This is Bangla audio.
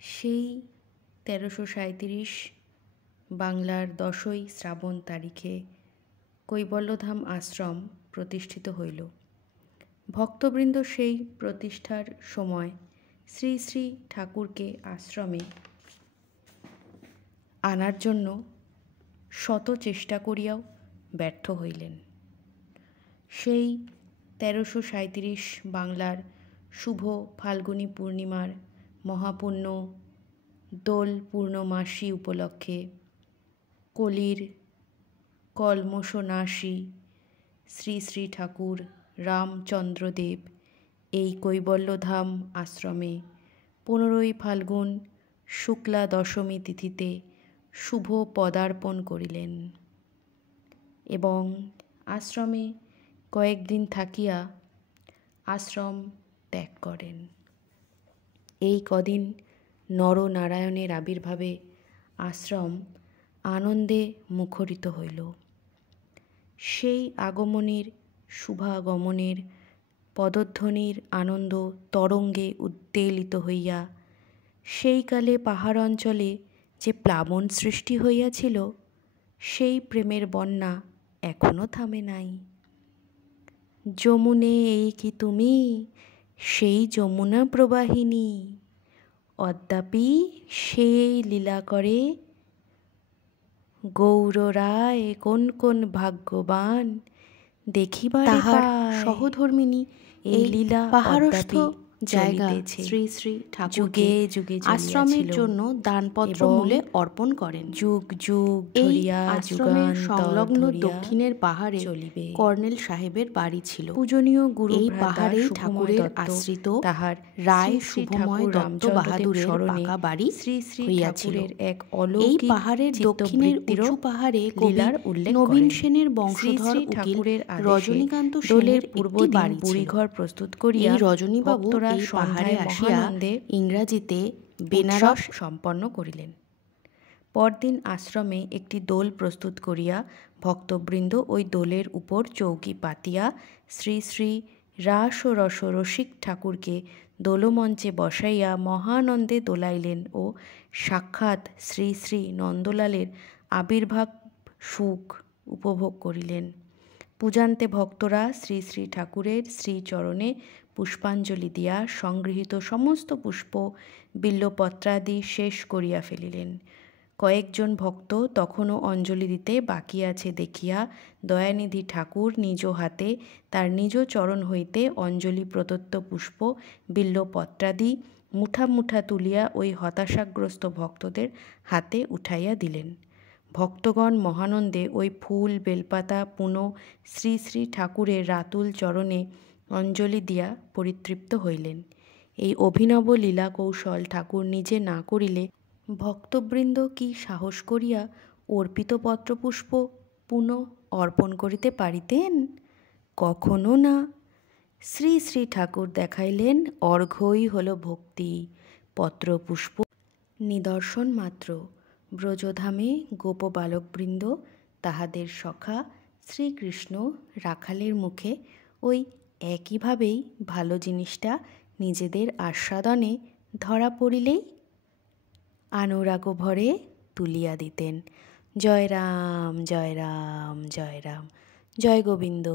সেই 1337 বাংলার 10ই শ্রাবণ তারিখে কৈবল্যধাম আশ্রম প্রতিষ্ঠিত হইল। ভক্তবৃন্দ সেই প্রতিষ্ঠার সময় শ্রী শ্রী ঠাকুরকে আশ্রমে আনার জন্য শত চেষ্টা করিয়াও ব্যর্থ হইলেন। সেই 1337 বাংলার শুভ ফাল্গুনী পূর্ণিমার মহাপুণ্য দোল পূর্ণমাসী উপলক্ষে কলির কলমোশনাশী শ্রী শ্রী ঠাকুর রামচন্দ্রদেব এই কৈবল্যধাম আশ্রমে 15ই ফাল্গুন শুক্লা দশমী তিথিতে শুভ পদার্পণ করিলেন এবং আশ্রমে কয়েকদিন থাকিয়া আশ্রম ত্যাগ করেন। এই কদিন নরনারায়ণের আবির্ভাবে আশ্রম আনন্দে মুখরিত হইল। সেই আগমনীর শুভাগমনের পদধ্বনির আনন্দ তরঙ্গে উদ্বেলিত হইয়া সেই কালে পাহাড় অঞ্চলে যে প্লাবন সৃষ্টি হইয়াছিল, সেই প্রেমের বন্যা এখনো থামে নাই। যমুনে এই কি তুমি, সেই যমুনা প্রবাহিনী, অদ্যাপি সেই লীলা করে গৌর রায় কোন কোন ভাগ্যবান দেখিবার তাহার সহধর্মিনী এই লীলা পাহাড়স্থ জায়গা শ্রী শ্রী ঠাকুরকে আশ্রমের জন্য দানপত্র মূলে অর্পণ করেন। যুগ যুগ ধরিয়া আশ্রমের সংলগ্ন দক্ষিণের পাহাড়ে কর্নেল সাহেবের বাড়ি ছিল। পূজনীয় গুরু এই পাহাড়ে ঠাকুরের আশ্রিত তাহার রায় শুভময় দত্ত বাহাদুরের পাকা বাড়ি শ্রী শ্রী ঠাকুরের এক অলৌকিক এই পাহাড়ের দক্ষিণের উঁচু পাহাড়ে লীলার উল্লেখ নবীন সেনের বংশধর উকিল রজনীকান্ত সেনের পূর্ব বাড়ি বুড়িঘর প্রস্তুত করিয়া রজনীবাবু এই পাহাড়ে আসিয়া ইংরাজিতে বেনারস সম্পন্ন করিলেন। পরদিন আশ্রমে একটি দোল প্রস্তুত করিয়া ভক্তবৃন্দ ওই দোলের উপর চৌকি পাতিয়া শ্রী শ্রী রাস ও রস রসিক ঠাকুরকে দোলমঞ্চে বসাইয়া মহানন্দে দোলাইলেন ও সাক্ষাৎ শ্রী শ্রী নন্দলালের আবির্ভাব সুখ উপভোগ করিলেন। পূজান্তে ভক্তরা শ্রী শ্রী ঠাকুরের শ্রীচরণে পুষ্পাঞ্জলি দিয়া সংগৃহীত সমস্ত পুষ্প বিল্বপত্রাদি শেষ করিয়া ফেলিলেন। কয়েকজন ভক্ত তখনও অঞ্জলি দিতে বাকি আছে দেখিয়া দয়ানিধি ঠাকুর নিজ হাতে তার নিজ চরণ হইতে অঞ্জলি প্রদত্ত পুষ্প বিল্বপত্রাদি মুঠা মুঠা তুলিয়া ওই হতাশাগ্রস্ত ভক্তদের হাতে উঠাইয়া দিলেন। ভক্তগণ মহানন্দে ওই ফুল বেলপাতা পুনঃ শ্রী শ্রী ঠাকুরের রাতুল চরণে অঞ্জলি দিয়া পরিতৃপ্ত হইলেন। এই অভিনব লীলা কৌশল ঠাকুর নিজে না করিলে ভক্তবৃন্দ কি সাহস করিয়া অর্পিত পত্রপুষ্প পুনঃ অর্পণ করিতে পারিতেন? কখনো না। শ্রী শ্রী ঠাকুর দেখাইলেন অর্ঘ্যই হল ভক্তি, পত্রপুষ্প নিদর্শন মাত্র। ব্রজধামে গোপবালকবৃন্দ তাহাদের সখা শ্রীকৃষ্ণ রাখালের মুখে ওই একইভাবেই ভালো জিনিসটা নিজেদের আস্বাদনে ধরা পড়িলেই অনুরাগভরে তুলিয়া দিতেন। জয় রাম জয় রাম জয় রাম, জয় গোবিন্দ।